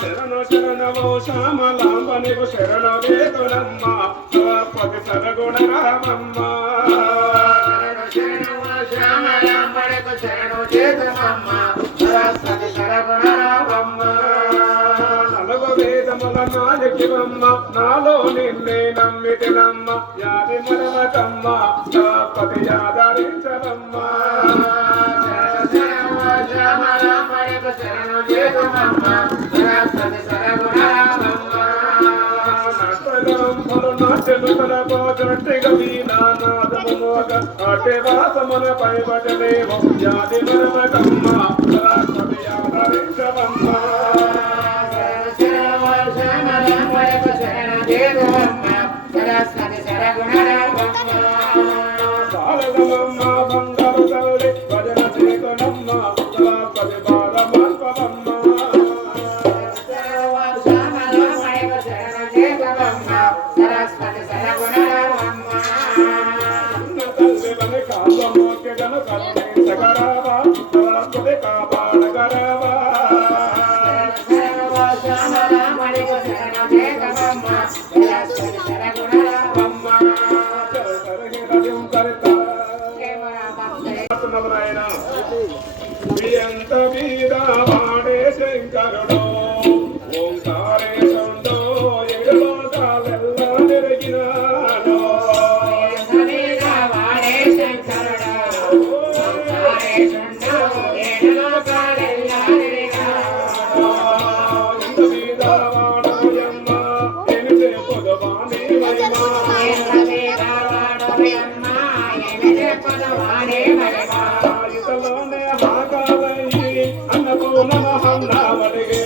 శరణో శ్యామలాంబనికు శరణో వేదులమ్మ సరస్వతి సరగుణ రామమ్మ శ్యామలాంబనికు శరణో చేతులమ్మ సరస్వతి సరగుణ రామమ్మ నలుగు వేదముల నాయకివమ్మ నాలో నిన్నే నమ్మితినమ్మ యాది మరవకమ్మ సరస్వతి యాదరించవమ్మ శ్యామలాంబనికు శరణో చేతులమ్మ అటేవాసమన పైబటలేమో యాది మరమకమ్మ సరస్వతి యాదరించవమ్మ సారగమమ్మ బంగారు తల్లి భజన చేతునమ్మ సరస్వతి బాధమల్పవమ్మ ఎంత మీద వాడే శంకరుడు ఓంకారేశుండో ఎడలోకాలెల్లా తిరిగినాడు ఇంత మీద వాడోయమ్మ ఎనిసే పొదవాణి ఇతలోనే హాకాలయ్యి అన్నపూర్ణ మహన్నావడిగే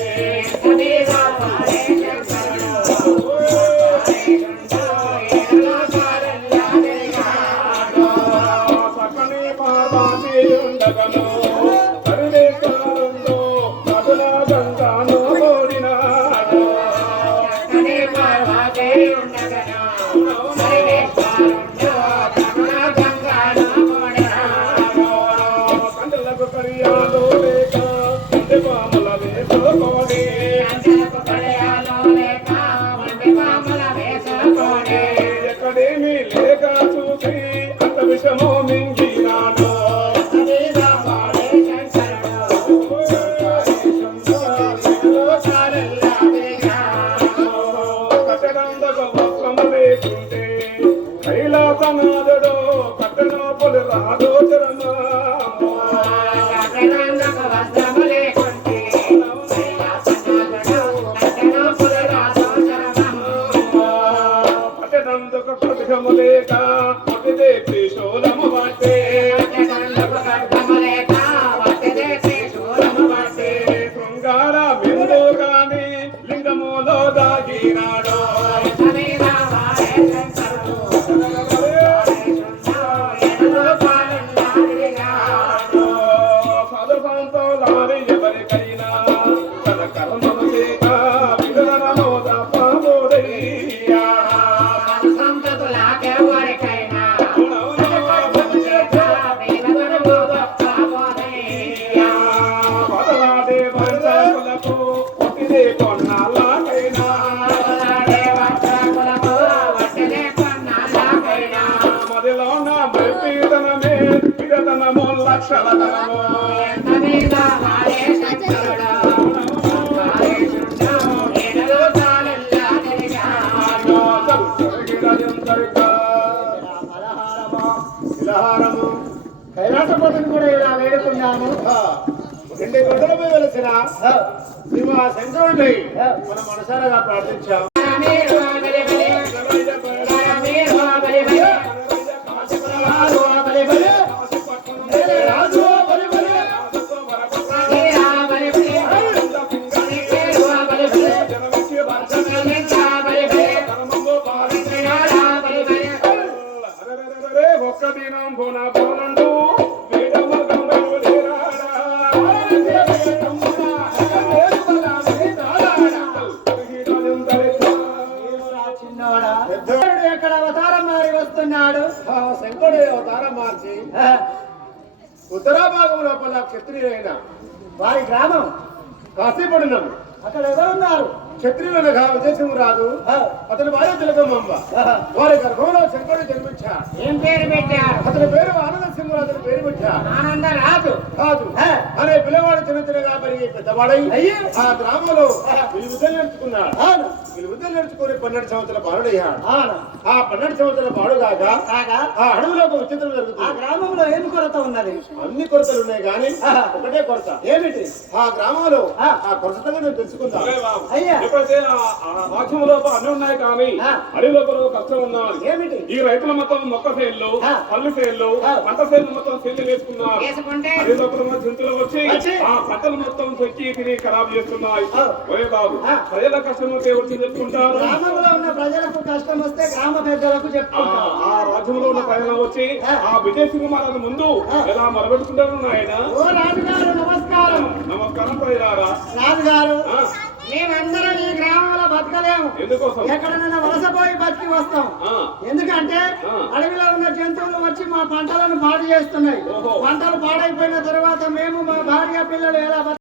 పక్కనే పార్వతి ఉండగను పరివేకారంలో కదులా గంగాను ఓడినాడు కండలకు కరియాలో లేక పాముల వేసుకోడే ఎక్కడేమీ లేక చూసి అంత విషమో మింగినాడు కట్టడందకు వస్త్రము లేకుంటే కైలాసనాథుడు కట్టనోపులు రాదో చరమా లేక శూలము పట్టే శృంగార బిందు గాని లింగములో దాగినాడు సదుపంతో లారి ఎవరికైనా తన కర్మము చేత విధనలో తప్పబోదయ్యా మదిలోన మరిపీతనమే పిడతనము లక్షణము కైలాసపతిని కూడా ఇలా వేడుకున్నాము. 2 గంటలపై వెలిసిన శ్రీ శంకరుడిని మనం మనసారా ప్రార్థించాం. ఒక్క దినం పోనా పోలండు ఎక్కడ అవతారం మారి వస్తున్నాడు. శంకరుడు అవతారం మార్చి ఉత్తరా భాగం లోపల క్షత్రియులైన వారి గ్రామం కాశీపడినం. అక్కడ ఎవరున్నారు? క్షత్రియులనగా విజయసింహరాజు అతని భార్య తిలకమ్మ. వారి గర్భంలో శంకరుడు జన్మించాడు. ఏం పేరు పెట్టారు? అతని పేరు ఆనంద సింహరాజు అని పేరు పెట్టాడు. ఆనంద రాజు రాజు అనే పిల్లవాడు చిన్నగా పెరిగి పెద్దవాడై ఆ గ్రామంలో విలువిద్యలు నేర్చుకున్నాడు. విలువిద్యలు నేర్చుకుని 12 సంవత్సరాల బాలుడయ్యాడు. ఆ 12 సంవత్సరాల బాడు కాగా ఆ అడవిలో ఒక విచిత్రం జరుగుతుంది. ఆ గ్రామంలో ఏం కొరత ఉన్నది? అన్ని కొరతలు ఉన్నాయి కానీ ఒకటే కొరత. ఏమిటి? ఆ గ్రామంలో ఆ కొరతగా నేను తెలుసుకుందాం. అయ్యా ఎప్పుడైతే రాజ్యం లోపల అన్ని ఉన్నాయి కానీ అడవి లోపల కష్టం ఉన్నది. ఏమిటి? ఈ రైతుల మొత్తం మొక్క సేన్లు, పల్లి సేన్లు, పంట సేన్లు మొత్తం సేన్లు వేసుకున్నారు. అడవి లోపల జంతువులు వచ్చి ఆ పంటలు మొత్తం తొక్కి తిని ఖరాబ్ చేస్తున్నాయి. ఒరే బాబు, ప్రజల కష్టం వచ్చి వచ్చి చెప్పుకుంటారు. గ్రామంలో ఉన్న ప్రజలకు కష్టం వస్తే గ్రామ పెద్దలకు చెప్పుకుంటారు. ఆ రాజ్యంలో ఉన్న ప్రజలు వచ్చి ఆ విజయసింహ మహారాజు ముందు ఎలా మొరబెట్టుకుంటారు నాయన. ఓ రాజుగారు నమస్కారం. నమస్కారం ప్రజలారా. రాజుగారు, మేమందరం ఈ గ్రామంలో బతకలేము. ఎందుకోసం? ఎక్కడైనా వలసపోయి బతికి వస్తాం. ఎందుకంటే అడవిలో ఉన్న జంతువులు వచ్చి మా పంటలను పాడు చేస్తున్నాయి. పంటలు పాడైపోయిన తర్వాత మేము మా భార్య పిల్లలు ఎలా